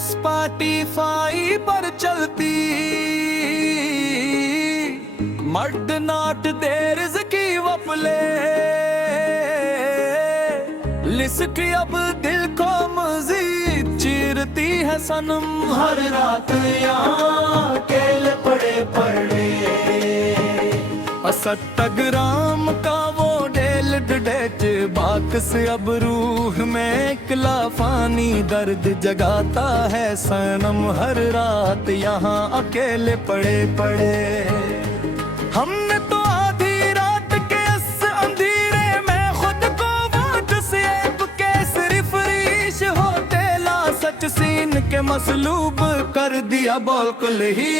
Spotify पर चलती मर्द नाट देर की वपले लिस्क अब दिल को मजीद चीरती है सनम हर रात यहाँ अकेले पड़े असट्टग्राम का वो डेल डेच बाकस अब रूह में किलाफानी दर्द जगाता है सनम हर रात यहाँ अकेले पड़े हमने तो आधी रात के इस अंधेरे में खुद को वाट से के सिर्फ रीश होते ला सच सीन के मसलूब कर दिया बिल्कुल ही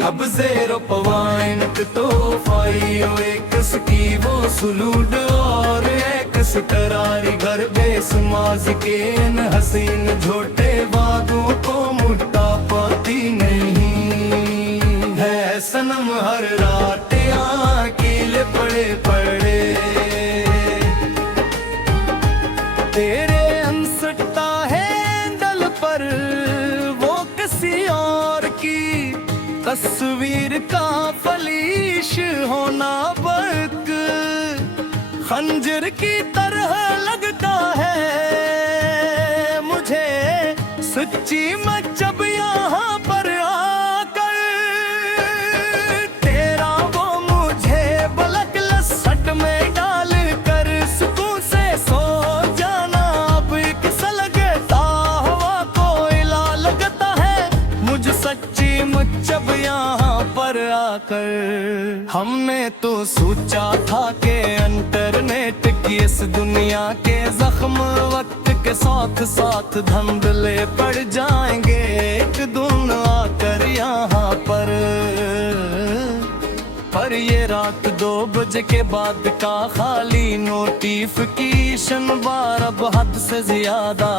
अब ज़ेरो पवाइंट तो फाइयो एक सकी वो सुलूड और एक करारी घर बेसमाज के इन हसीन झोटे वादों को मुट्टा पाती नहीं है सनम हर रात अकेले पड़े तेरे अनसटता है दल पर वो किसी और की तस्वीर का फलीश होना बक खंजर की तरह लगता है मुझे सच्ची मैं जब यहाँ पर आकर तेरा वो मुझे बलक लसट में डाल कर सुकून से सो जाना अब एक लगता हवा को इला लगता है मुझे सच्ची जब यहाँ पर आकर हमने तो सोचा था कि इंटरनेट की इस दुनिया के जख्म वक्त के साथ साथ धंधले पड़ जाएंगे एक दिन आकर यहाँ पर ये रात 2 बजे के बाद का खाली नोटिफिकेशन बार अब हद से ज्यादा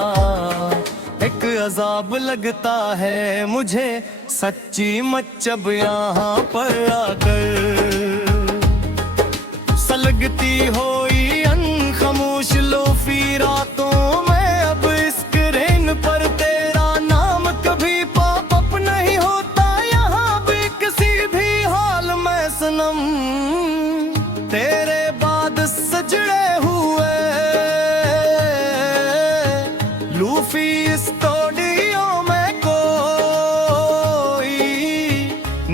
एक अजाब लगता है मुझे सच्ची मच्चब यहाँ पर आकर सलगती होई अनखामोश लोफी रातों में अब स्क्रीन पर तेरा नाम कभी पॉप अप नहीं होता यहाँ भी किसी भी हाल में सनम तेरे बाद सजड़े हुए लूफी स्टूडियो में कोई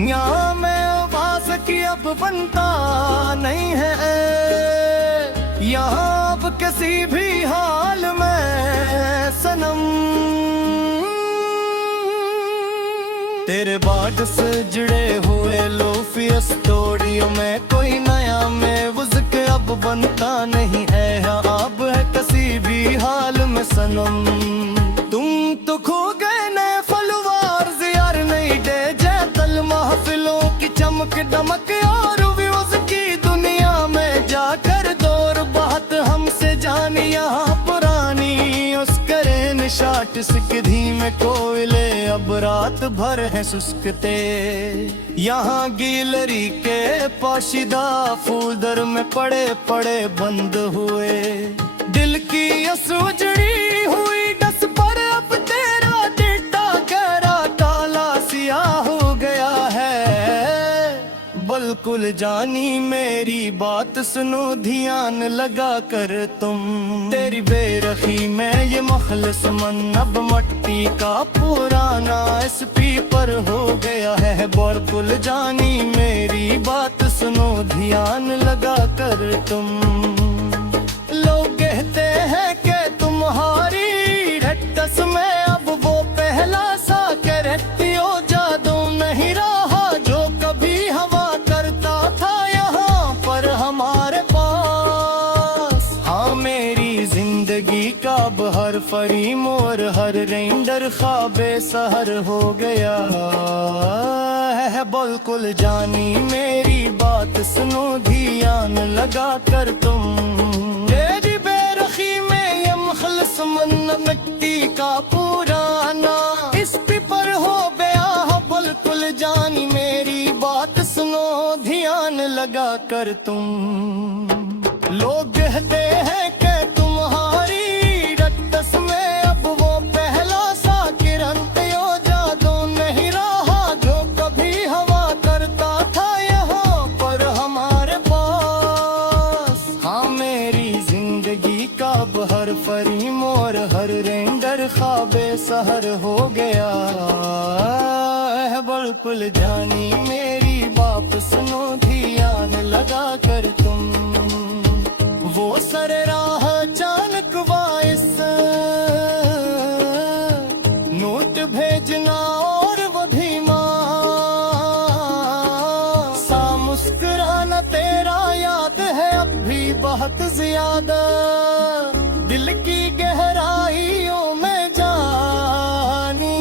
यहाँ में आवाज की अब बनता नहीं है यहाँ अब किसी भी हाल में सनम तेरे बाद से जुड़े हुए लूफी स्टूडियो में कोई नया म्यूजिक अब बनता नहीं है अब है किसी भी हाल में सनम तुम तो खो गए नए फलवार यार नहीं डे जैतल महफिलों की चमक दमक और व्यूज की दुनिया में जाकर दौर बात हमसे जानी यहाँ पुरानी उस करे निशाट सिकधी में कोयले अब रात भर है सुस्कते यहाँ गैलरी के पाशिदा फूल दर में पड़े बंद हुए दिल की असुजड़ी हुई डस पर अब तेरा डेटा गहरा काला सियाह हो गया है बिल्कुल जानी मेरी बात सुनो ध्यान लगा कर तुम तेरी बेरखी में ये मखलस मन अब मट्टी का पुराना एसपी पर हो गया है बिल्कुल जानी मेरी बात सुनो ध्यान लगा कर तुम लोग कहते हैं कि तुम्हारी रट्टस में अब वो पहला सा करतियो जादू नहीं रहा जो कभी हवा करता था यहाँ पर हमारे पास हाँ मेरी जिंदगी का अब हर फरीम और हर रेंडर ख्वाबे सहर हो गया है बिल्कुल जानी मेरी बात सुनो ध्यान लगा कर तुम मिट्टी का पुराना इस पर हो गया बिल्कुल जानी मेरी बात सुनो ध्यान लगा कर तुम लोग कहते हैं कि तुम्हारी रक्तस में अब वो पहला सा किरण यो जादू नहीं रहा जो कभी हवा करता था यहाँ पर हमारे पास। हाँ मेरी जिंदगी का हर फरी मोर हर रेंडर ख्वाबे सहर हो गया है बिल्कुल जानी मेरी बात सुनो ध्यान लगा कर तुम। वो सर राह अचानक वाइस नोट भेजना और वो धीमा सा मुस्कुराना तेरा याद है अब भी बहुत ज्यादा दिल की गहराइयों में जानी।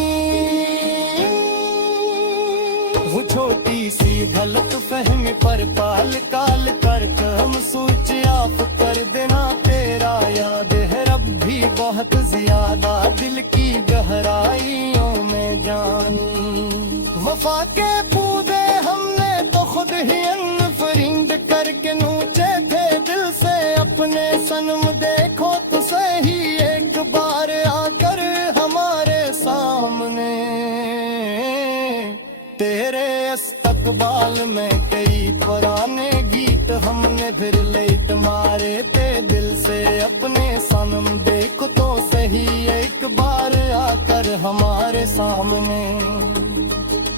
वो छोटी सी गलत फहमी पर पाल काल कर हम सोच आप कर देना तेरा याद है रब भी बहुत ज्यादा दिल की गहराइयों में जानी। वफा के पौधे हमने तो खुद ही अनफरिंद करके नोचे थे दिल से अपने सनम देखो तो सही एक बार आकर हमारे सामने। तेरे इस्तकबाल में कई पुराने गीत हमने फिर लेट मारे थे दिल से अपने सनम देखो तो सही एक बार आकर हमारे सामने।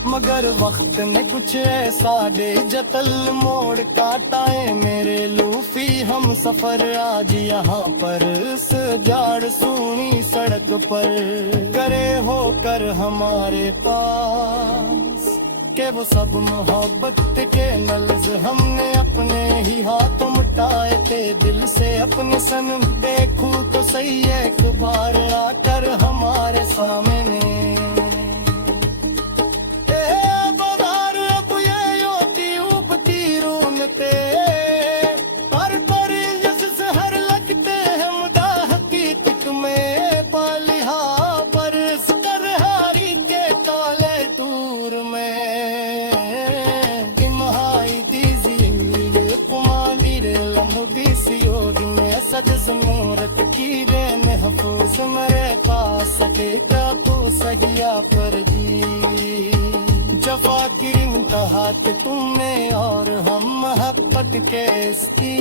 मगर वक्त ने कुछ ऐसा दे जतल मोड़ काटा है मेरे लूफी हम सफर आज यहाँ पर इस जाड़ सूनी सड़क पर करे हो कर हमारे पास के वो सब मोहब्बत के लफ्ज़ हमने अपने ही हाथों मिटाए थे दिल से अपने सनम देखूं तो सही एक बार आकर हमारे सामने। सद जमूरत की रे महफूज मेरे पास सकेगा तो सगिया पर जी। जफा की इंतहा तुमने और हम मोहब्बत के इसकी